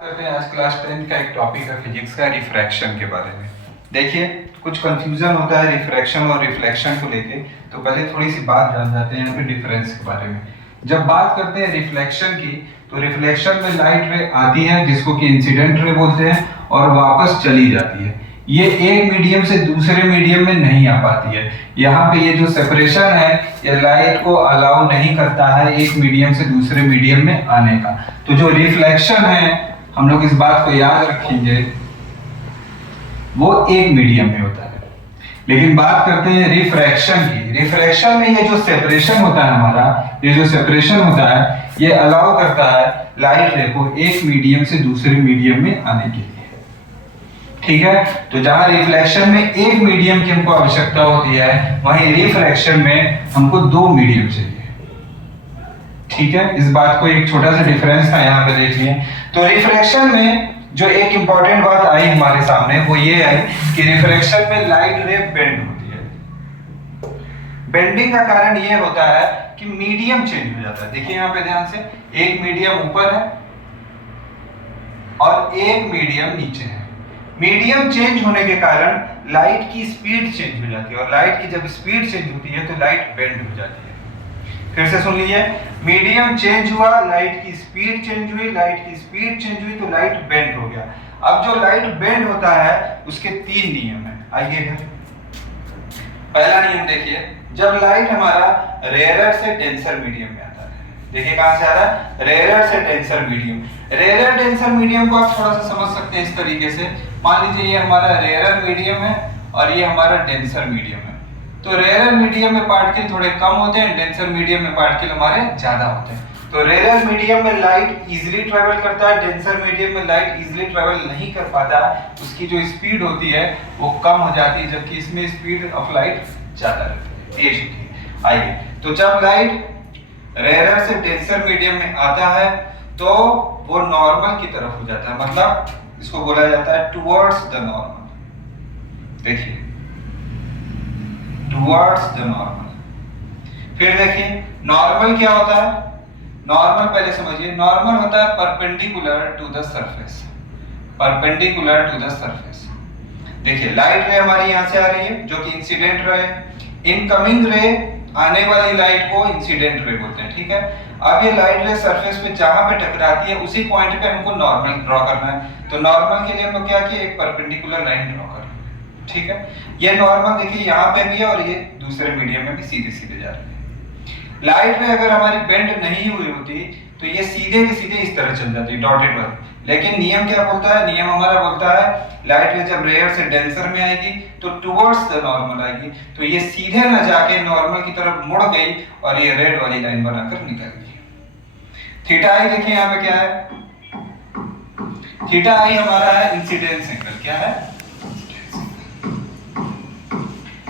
करते हैं आज क्लास 10 का एक टॉपिक है फिजिक्स का रिफ्रैक्शन के बारे में। देखिए कुछ कंफ्यूजन होता है रिफ्रैक्शन और रिफ्लेक्शन को लेके, तो पहले थोड़ी सी बात जान जाते हैं यहाँ पे डिफरेंस के बारे में। जब बात करते हैं रिफ्लेक्शन की, तो रिफ्लेक्शन में लाइट रे आती है जिसको कि इंसिडेंट रे बोलते हैं और वापस चली जाती है। ये एक मीडियम से दूसरे मीडियम में नहीं आ पाती है। यहाँ पे ये जो सेपरेशन है ये लाइट को अलाउ नहीं करता है एक मीडियम से दूसरे मीडियम में आने का। तो जो रिफ्लेक्शन है हम लोग इस बात को याद रखेंगे वो एक मीडियम में होता है। लेकिन बात करते हैं रिफ्रैक्शन की। रिफ्रैक्शन में ये जो सेपरेशन होता है हमारा, ये जो सेपरेशन होता है ये अलाउ करता है लाइट रे को एक मीडियम से दूसरे मीडियम में आने के लिए। ठीक है, तो जहां रिफ्लेक्शन में एक मीडियम की हमको आवश्यकता होती है, वहीं रिफ्रैक्शन में हमको दो मीडियम चाहिए। ठीक है, इस बात को एक छोटा सा डिफरेंस था यहाँ पे देखिए। तो रिफ्रैक्शन में जो एक इंपॉर्टेंट बात आई हमारे सामने वो ये है कि रिफ्रैक्शन में लाइट रे बेंड होती है। बेंडिंग का कारण ये होता है कि मीडियम चेंज हो जाता है। देखिए यहाँ पे ध्यान से, एक मीडियम ऊपर है और एक मीडियम नीचे है। मीडियम चेंज होने के कारण लाइट की स्पीड चेंज हो जाती है और लाइट की जब स्पीड चेंज होती है तो लाइट बेंड हो जाती है। फिर से सुन लीजिए, मीडियम चेंज हुआ, लाइट की स्पीड चेंज हुई, लाइट की स्पीड चेंज हुई तो लाइट बेंड हो गया। अब जो लाइट बेंड होता है उसके तीन नियम हैं। आइए पहला नियम देखिए, जब लाइट हमारा रेयरर से डेंसर मीडियम में आता है। देखिए कहां से आ रहा है, रेयरर से denser medium. Rarer denser medium को आप थोड़ा सा समझ सकते हैं इस तरीके से। मान लीजिए ये हमारा रेयरर मीडियम है और ये हमारा डेंसर मीडियम है। तो रेयरर मीडियम में पार्टिकल थोड़े कम होते हैं, डेंसर मीडियम में पार्टिकल हमारे ज्यादा होते हैं। तो रेयरर मीडियम में लाइट इजीली ट्रैवल करता है, डेंसर मीडियम में लाइट इजीली ट्रैवल नहीं कर पाता, उसकी जो स्पीड होती है वो कम हो जाती है, जबकि इसमें स्पीड ऑफ लाइट ज्यादा रहती है, तेज होती है। आइए, तो जब लाइट रेयरर से डेंसर मीडियम में आता है तो वो नॉर्मल की तरफ हो जाता है, मतलब इसको बोला जाता है टुवर्ड्स द नॉर्मल। देखिए टुवर्ड्स द नॉर्मल। फिर देखिए नॉर्मल क्या होता है, नॉर्मल पहले समझिए, नॉर्मल होता है perpendicular to the surface, perpendicular to the surface. देखिए लाइट रे हमारी यहां से आ रही है जो कि इंसिडेंट रे है। इनकमिंग रे, आने वाली लाइट को इंसिडेंट रे बोलते हैं। ठीक है, अब ये लाइट रे सरफेस पे जहां पे टकराती है उसी पॉइंट पे हमको नॉर्मल ड्रॉ करना है। तो नॉर्मल के लिए हम लोग क्या किए, एक परपेंडिकुलर लाइन ड्रॉ कर। ठीक है, ये नॉर्मल देखिए यहाँ पे भी है और ये दूसरे मीडियम में भी सीधे सीधे जा रहे हैं। लाइट में अगर हमारी बेंड नहीं हुई होती तो ये सीधे के सीधे इस तरह चल जाती, डॉटेड वाली। लेकिन नियम क्या बोलता है, नियम हमारा बोलता है लाइट में जब रेयर से डेंसर में आएगी तो टुवर्ड्स द नॉर्मल आएगी, तो ये सीधे ना जाके नॉर्मल की तरफ मुड़ गई और ये रेड वाली लाइन बनाकर निकल गई। थीटा आई देखिए यहाँ पे क्या है, थीटा आई हमारा है इंसिडेंस एंगल। क्या है,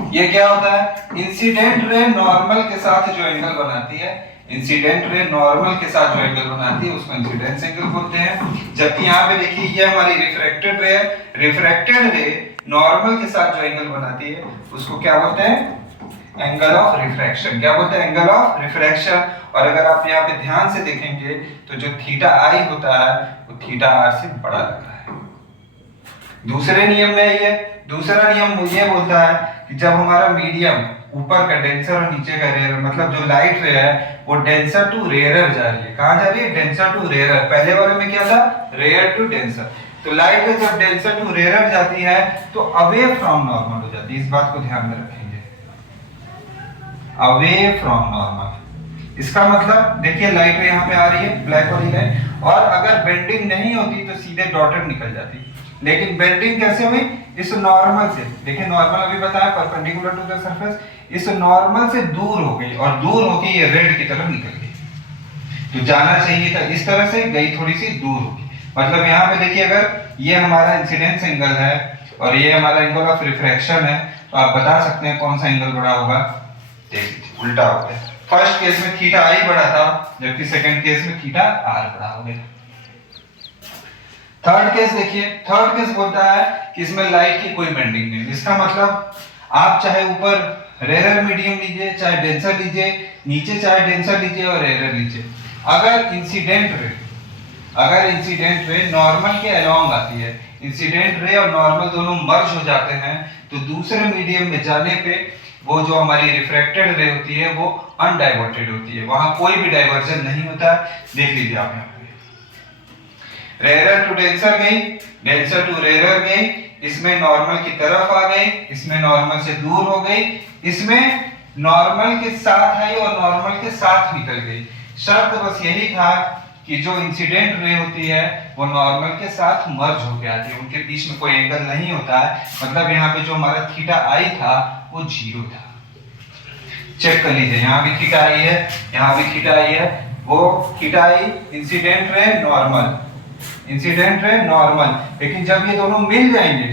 ये क्या होता है, इंसिडेंट रे नॉर्मल के साथ जो एंगल बनाती है, इंसिडेंट रे नॉर्मल के साथ जो एंगल बनाती है उसको इंसिडेंस एंगल बोलते हैं। जबकि यहाँ पे देखिए ये हमारी रिफ्रैक्टेड रे है, रिफ्रैक्टेड रे नॉर्मल के साथ जो एंगल बनाती है उसको क्या बोलते हैं, एंगल ऑफ रिफ्रैक्शन। क्या बोलते हैं, एंगल ऑफ रिफ्रैक्शन। और अगर आप यहाँ पे ध्यान से देखेंगे तो जो थीटा आई होता है वो थीटा आर से बड़ा लग रहा है। दूसरे नियम में ये, दूसरा नियम ये बोलता है कि जब हमारा मीडियम ऊपर का डेंसर और नीचे का रेयर, मतलब जो लाइट रे है वो डेंसर टू रेयरर जा रही है। कहां जा रही है, डेंसर टू रेयरर। पहले वाले में क्या था, रेयर टू डेंसर। तो लाइट रे जब डेंसर टू रेयरर जाती है तो अवे फ्रॉम नॉर्मल हो जाती है। इस बात को ध्यान में रखेंगे, अवे फ्रॉम नॉर्मल। इसका मतलब देखिए लाइट रे यहाँ पे आ रही है ब्लैक वाली लाइन, और अगर बेंडिंग नहीं होती तो सीधे डॉटेड निकल जाती। लेकिन बेंडिंग कैसे हुई, इस नॉर्मल से, देखिए नॉर्मल अभी बताया परपेंडिकुलर टू द सरफेस, इस नॉर्मल से दूर हो गई और दूर होके ये रेड की तरफ निकल गई। तो जाना चाहिए था इस तरह से, गई थोड़ी सी दूर होगी। मतलब यहाँ पे देखिए अगर ये हमारा इंसिडेंस एंगल है और ये हमारा एंगल ऑफ रिफ्रैक्शन है, तो आप बता सकते हैं कौन सा एंगल बड़ा होगा। देखिए उल्टा हो गया, फर्स्ट केस में थीटा आई बड़ा था जबकि सेकंड केस में थीटा आर बड़ा हो गया। थर्ड केस देखिए, थर्ड केस बोलता है कि इसमें लाइट की कोई बेंडिंग नहीं। इसका मतलब आप चाहे ऊपर रेयरर मीडियम लीजिए, चाहे डेंसर लीजिए, नीचे चाहे डेंसर लीजिए और रेयरर लीजिए, अगर इंसिडेंट रे, अगर इंसिडेंट रे नॉर्मल के अलोंग आती है, इंसिडेंट रे और नॉर्मल दोनों मर्ज हो जाते हैं, तो दूसरे मीडियम में जाने पे वो जो हमारी रिफ्रैक्टेड रे होती है वो अनडाइवर्टेड होती है, वहां कोई भी डाइवर्जन नहीं होता है। देख लीजिए आप यहाँ पे रेयर टू डेंसर गई, डेंसर टू रेयर गई, इसमें नॉर्मल की तरफ आ गई, इसमें नॉर्मल से दूर हो गई, इसमें नॉर्मल के साथ आई और नॉर्मल के साथ निकल गई। शर्त बस यही था कि जो इंसिडेंट रे होती है वो नॉर्मल के साथ मर्ज होके आती है, उनके बीच में कोई एंगल नहीं होता है, मतलब यहाँ पे जो हमारा थीटा आई था वो जीरो था। चेक कर लीजिए, यहाँ भी थीटा आई है, यहाँ भी थीटा आई है, वो theta i incident ray normal, incident ray normal, लेकिन जब ये दोनों मिल जाएंगे,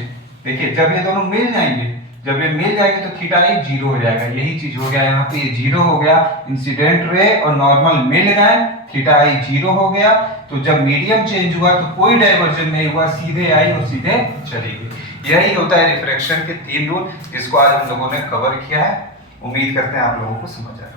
देखिए जब ये दोनों मिल जाएंगे, जब ये मिल जाएंगे तो थीटा आई जीरो हो जाएगा, यही चीज हो गया यहाँ पे, ये जीरो हो गया, इंसिडेंट रे और नॉर्मल मिल गए, थीटा आई जीरो हो गया, तो जब मीडियम चेंज हुआ तो कोई डाइवर्जन नहीं हुआ, सीधे आई और सीधे चली गई। यही होता है रिफ्रैक्शन के 3 रूल, जिसको आज हम लोगों ने कवर किया है। उम्मीद करते हैं आप लोगों को समझ आया।